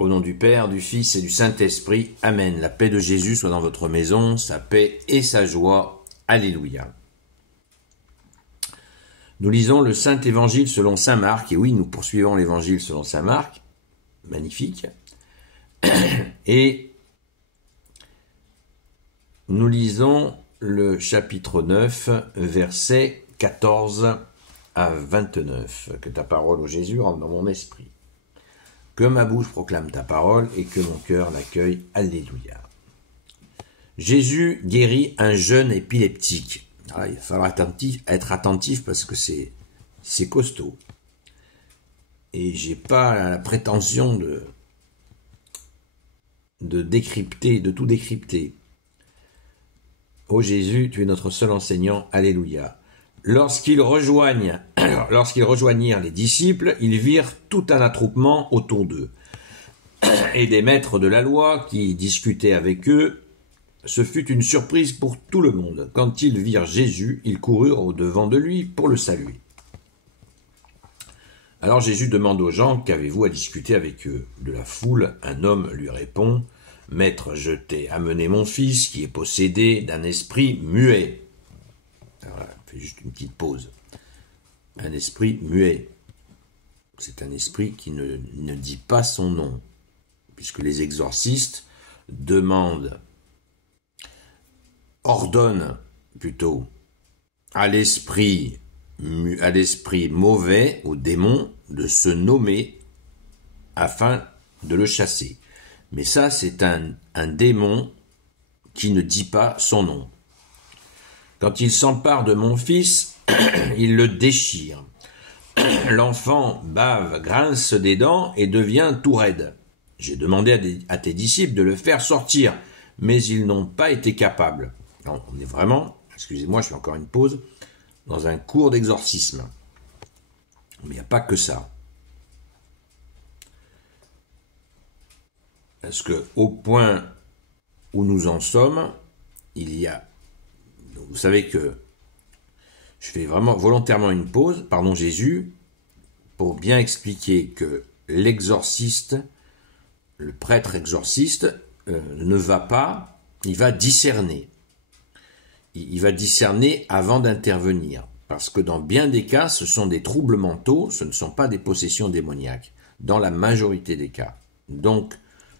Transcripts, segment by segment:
Au nom du Père, du Fils et du Saint-Esprit. Amen. La paix de Jésus soit dans votre maison, sa paix et sa joie. Alléluia. Nous lisons le Saint-Évangile selon saint Marc. Et oui, nous poursuivons l'Évangile selon saint Marc. Magnifique. Et nous lisons le chapitre 9, versets 14 à 29. Que ta parole, ô Jésus, rentre dans mon esprit. Que ma bouche proclame ta parole et que mon cœur l'accueille. Alléluia. Jésus guérit un jeune épileptique. Alors, il va falloir être attentif parce que c'est costaud. Et j'ai pas la prétention de décrypter, de tout décrypter. Ô Jésus, tu es notre seul enseignant. Alléluia. Lorsqu'ils rejoignirent les disciples, ils virent tout un attroupement autour d'eux. Et des maîtres de la loi qui discutaient avec eux. Ce fut une surprise pour tout le monde. Quand ils virent Jésus, ils coururent au-devant de lui pour le saluer. Alors Jésus demande aux gens, qu'avez-vous à discuter avec eux? De la foule, un homme lui répond, « Maître, je t'ai amené mon fils qui est possédé d'un esprit muet. » Voilà, on fait juste une petite pause. Un esprit muet. C'est un esprit qui ne dit pas son nom, puisque les exorcistes ordonnent plutôt à l'esprit mauvais, au démon, de se nommer afin de le chasser. Mais ça, c'est un démon qui ne dit pas son nom. Quand il s'empare de mon fils, il le déchire. L'enfant bave, grince des dents et devient tout raide. J'ai demandé à tes disciples de le faire sortir, mais ils n'ont pas été capables. Non, on est vraiment, excusez-moi, je fais encore une pause, dans un cours d'exorcisme. Mais il n'y a pas que ça. Parce que au point où nous en sommes, il y a... Vous savez que je fais vraiment volontairement une pause, pardon Jésus, pour bien expliquer que l'exorciste, le prêtre exorciste, ne va pas, il va discerner. Il va discerner avant d'intervenir. Parce que dans bien des cas, ce sont des troubles mentaux, ce ne sont pas des possessions démoniaques. Dans la majorité des cas. Donc,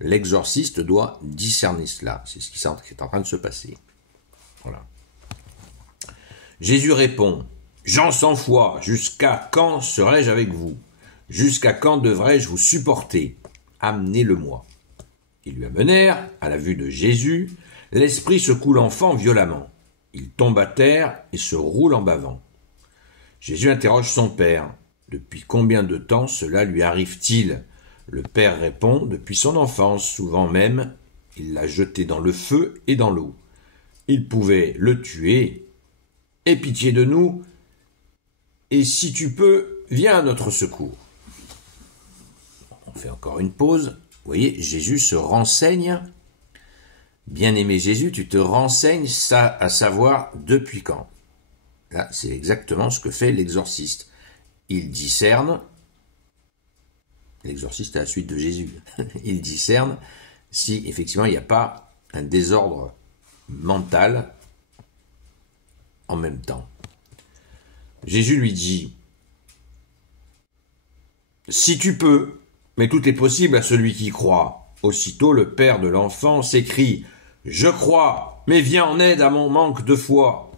l'exorciste doit discerner cela. C'est ce qui est en train de se passer. Voilà. Jésus répond, « Gens sans foi, jusqu'à quand serai-je avec vous? Jusqu'à quand devrais-je vous supporter? Amenez-le-moi. » Ils lui amenèrent, à la vue de Jésus, l'esprit secoue l'enfant violemment. Il tombe à terre et se roule en bavant. Jésus interroge son père. Depuis combien de temps cela lui arrive-t-il? Le père répond, depuis son enfance, souvent même, il l'a jeté dans le feu et dans l'eau. Il pouvait le tuer. Aie pitié de nous, et si tu peux, viens à notre secours. On fait encore une pause. Vous voyez, Jésus se renseigne. Bien-aimé Jésus, tu te renseignes ça à savoir depuis quand. Là, c'est exactement ce que fait l'exorciste. Il discerne, l'exorciste à la suite de Jésus, il discerne si effectivement il n'y a pas un désordre mental en même temps. Jésus lui dit, « Si tu peux, mais tout est possible à celui qui croit. » Aussitôt le père de l'enfant s'écrie, « Je crois, mais viens en aide à mon manque de foi. »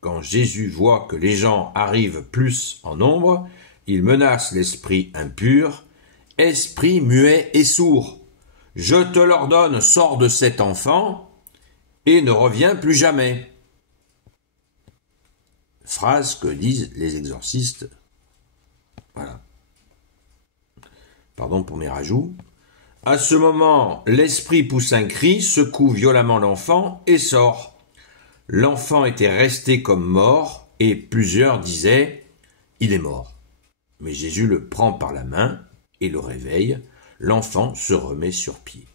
Quand Jésus voit que les gens arrivent plus en nombre, il menace l'esprit impur, « Esprit muet et sourd, je te l'ordonne, sors de cet enfant et ne reviens plus jamais. » Phrase que disent les exorcistes. Voilà. Pardon pour mes rajouts. À ce moment, l'esprit pousse un cri, secoue violemment l'enfant et sort. L'enfant était resté comme mort et plusieurs disaient « Il est mort ». Mais Jésus le prend par la main et le réveille. L'enfant se remet sur pied.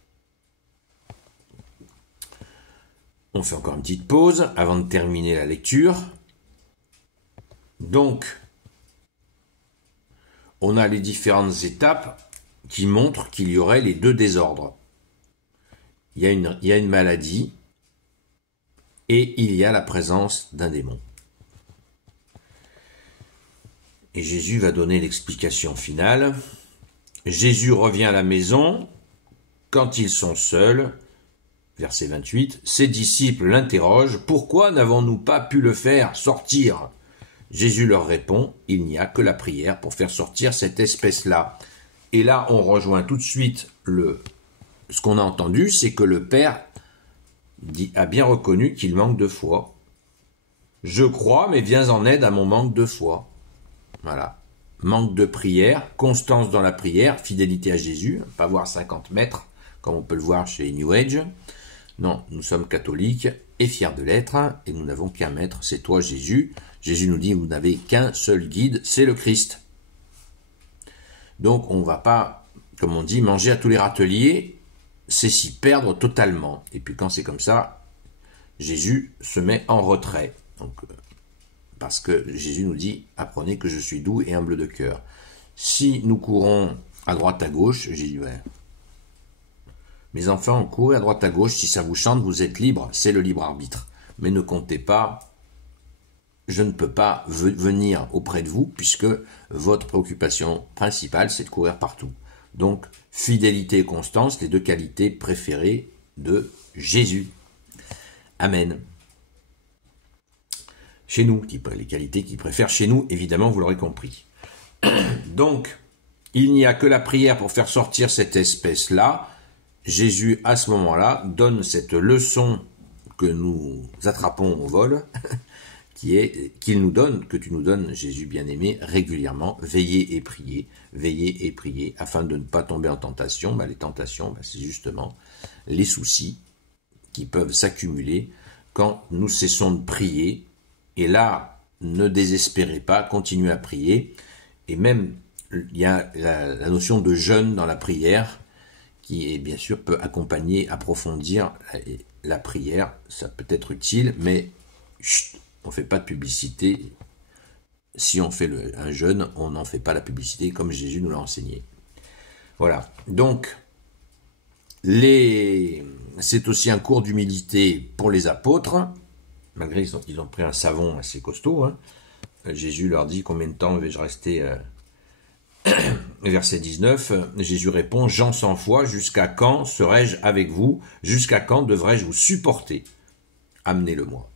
On fait encore une petite pause avant de terminer la lecture. Donc, on a les différentes étapes qui montrent qu'il y aurait les deux désordres. Il y a une maladie et il y a la présence d'un démon. Et Jésus va donner l'explication finale. Jésus revient à la maison. Quand ils sont seuls, verset 28, ses disciples l'interrogent « Pourquoi n'avons-nous pas pu le faire sortir ?» Jésus leur répond « Il n'y a que la prière pour faire sortir cette espèce-là. » Et là, on rejoint tout de suite ce qu'on a entendu, c'est que le Père a bien reconnu qu'il manque de foi. « Je crois, mais viens en aide à mon manque de foi. » Voilà. Manque de prière, constance dans la prière, fidélité à Jésus, pas voir 50 mètres, comme on peut le voir chez New Age. Non, nous sommes catholiques et fiers de l'être, et nous n'avons qu'un maître, c'est toi Jésus. Jésus nous dit, vous n'avez qu'un seul guide, c'est le Christ. Donc on ne va pas, comme on dit, manger à tous les râteliers, c'est s'y perdre totalement. Et puis quand c'est comme ça, Jésus se met en retrait. Donc, parce que Jésus nous dit, apprenez que je suis doux et humble de cœur. Si nous courons à droite à gauche, Jésus dit, ouais, mes enfants, courez à droite à gauche, si ça vous chante, vous êtes libre, c'est le libre arbitre. Mais ne comptez pas, je ne peux pas venir auprès de vous, puisque votre préoccupation principale, c'est de courir partout. Donc, fidélité et constance, les deux qualités préférées de Jésus. Amen. Chez nous, les qualités qu'il préfère chez nous, évidemment, vous l'aurez compris. Donc, il n'y a que la prière pour faire sortir cette espèce-là. Jésus, à ce moment-là, donne cette leçon que nous attrapons au vol, que tu nous donnes, Jésus bien-aimé, régulièrement. Veillez et priez, afin de ne pas tomber en tentation. Les tentations, c'est justement les soucis qui peuvent s'accumuler quand nous cessons de prier. Et là, ne désespérez pas, continuez à prier. Et même, il y a la notion de jeûne dans la prière, qui, bien sûr, peut accompagner, approfondir la prière. Ça peut être utile, mais on ne fait pas de publicité. Si on fait un jeûne, on n'en fait pas la publicité, comme Jésus nous l'a enseigné. Voilà. Donc, c'est aussi un cours d'humilité pour les apôtres, malgré qu'ils ont pris un savon assez costaud. Jésus leur dit, combien de temps vais-je rester Verset 19, Jésus répond, Jean sans foi, jusqu'à quand serai-je avec vous? Jusqu'à quand devrais-je vous supporter? Amenez-le-moi.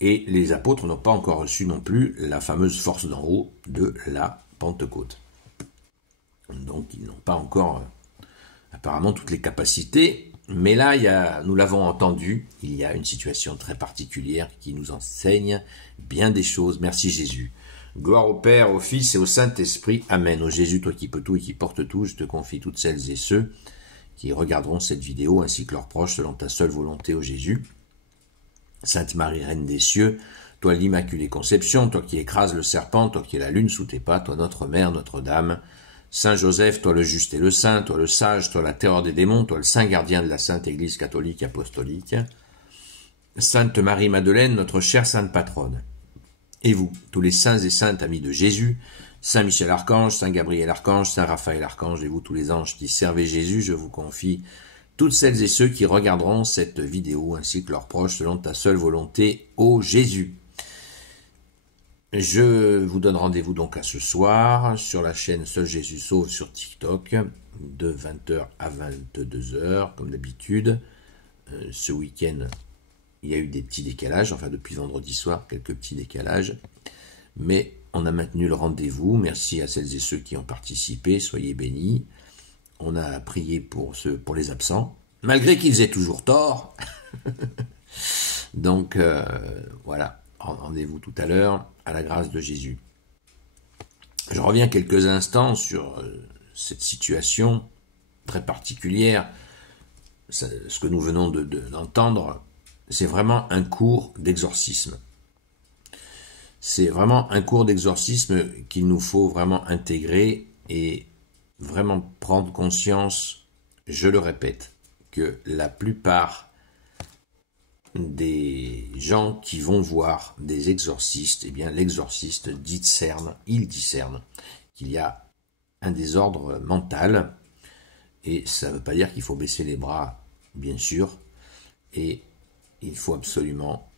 Et les apôtres n'ont pas encore reçu non plus la fameuse force d'en haut de la Pentecôte. Donc ils n'ont pas encore apparemment toutes les capacités, mais là, nous l'avons entendu, il y a une situation très particulière qui nous enseigne bien des choses. Merci Jésus. Gloire au Père, au Fils et au Saint-Esprit. Amen. Ô Jésus, toi qui peux tout et qui portes tout, je te confie toutes celles et ceux qui regarderont cette vidéo, ainsi que leurs proches, selon ta seule volonté, ô Jésus. Sainte Marie, Reine des cieux, toi l'Immaculée Conception, toi qui écrases le serpent, toi qui es la lune sous tes pas, toi notre Mère, Notre-Dame. Saint Joseph, toi le juste et le saint, toi le sage, toi la terreur des démons, toi le saint gardien de la Sainte Église catholique apostolique. Sainte Marie-Madeleine, notre chère sainte patronne. Et vous, tous les saints et saintes amis de Jésus, Saint Michel Archange, Saint Gabriel Archange, Saint Raphaël Archange, et vous tous les anges qui servez Jésus, je vous confie toutes celles et ceux qui regarderont cette vidéo, ainsi que leurs proches, selon ta seule volonté, ô Jésus. Je vous donne rendez-vous donc à ce soir, sur la chaîne Seul Jésus Sauve sur TikTok, de 20h à 22h, comme d'habitude. Ce week-end, il y a eu des petits décalages, enfin depuis vendredi soir, quelques petits décalages, mais on a maintenu le rendez-vous. Merci à celles et ceux qui ont participé, soyez bénis. On a prié pour les absents, malgré qu'ils aient toujours tort. Donc voilà, rendez-vous tout à l'heure, à la grâce de Jésus. Je reviens quelques instants sur cette situation très particulière. Ce que nous venons d'entendre, c'est vraiment un cours d'exorcisme. C'est vraiment un cours d'exorcisme qu'il nous faut vraiment intégrer et vraiment prendre conscience, je le répète, que la plupart des gens qui vont voir des exorcistes, eh bien l'exorciste discerne qu'il y a un désordre mental. Et ça ne veut pas dire qu'il faut baisser les bras, bien sûr. Et il faut absolument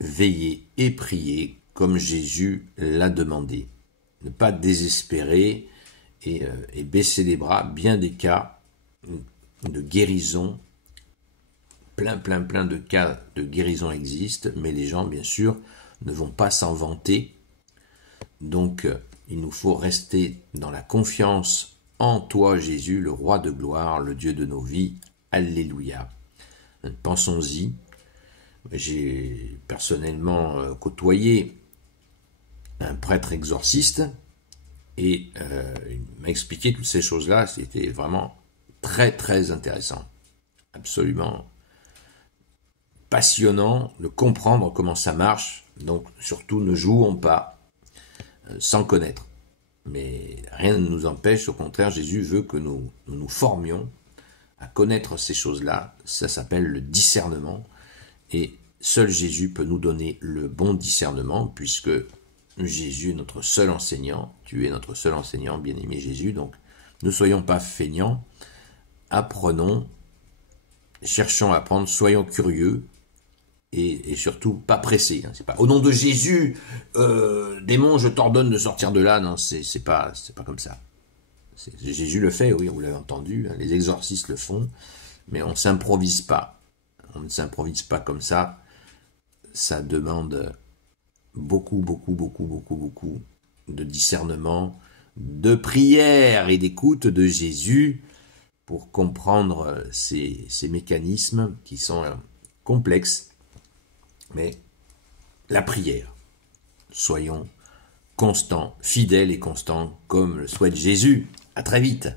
veiller et prier comme Jésus l'a demandé. Ne pas désespérer et baisser les bras. Bien des cas de guérison, plein de cas de guérison existent, mais les gens, bien sûr, ne vont pas s'en vanter. Donc, il nous faut rester dans la confiance en toi, Jésus, le roi de gloire, le Dieu de nos vies. Alléluia. Pensons-y. J'ai personnellement côtoyé un prêtre exorciste et il m'a expliqué toutes ces choses-là. C'était vraiment très intéressant. Absolument passionnant de comprendre comment ça marche. Donc surtout ne jouons pas sans connaître. Mais rien ne nous empêche, au contraire, Jésus veut que nous nous formions à connaître ces choses-là. Ça s'appelle le discernement. Et seul Jésus peut nous donner le bon discernement, puisque Jésus est notre seul enseignant. Tu es notre seul enseignant, bien-aimé Jésus. Donc ne soyons pas feignants, apprenons, cherchons à apprendre, soyons curieux, et surtout pas pressés. C'est pas au nom de Jésus, démon, je t'ordonne de sortir de là. Non, c'est pas comme ça. Jésus le fait, oui, vous l'avez entendu, les exorcistes le font, mais on s'improvise pas. On ne s'improvise pas comme ça. Ça demande beaucoup de discernement, de prière et d'écoute de Jésus pour comprendre ces mécanismes qui sont complexes. Mais la prière, soyons constants, fidèles et constants, comme le souhaite Jésus. À très vite.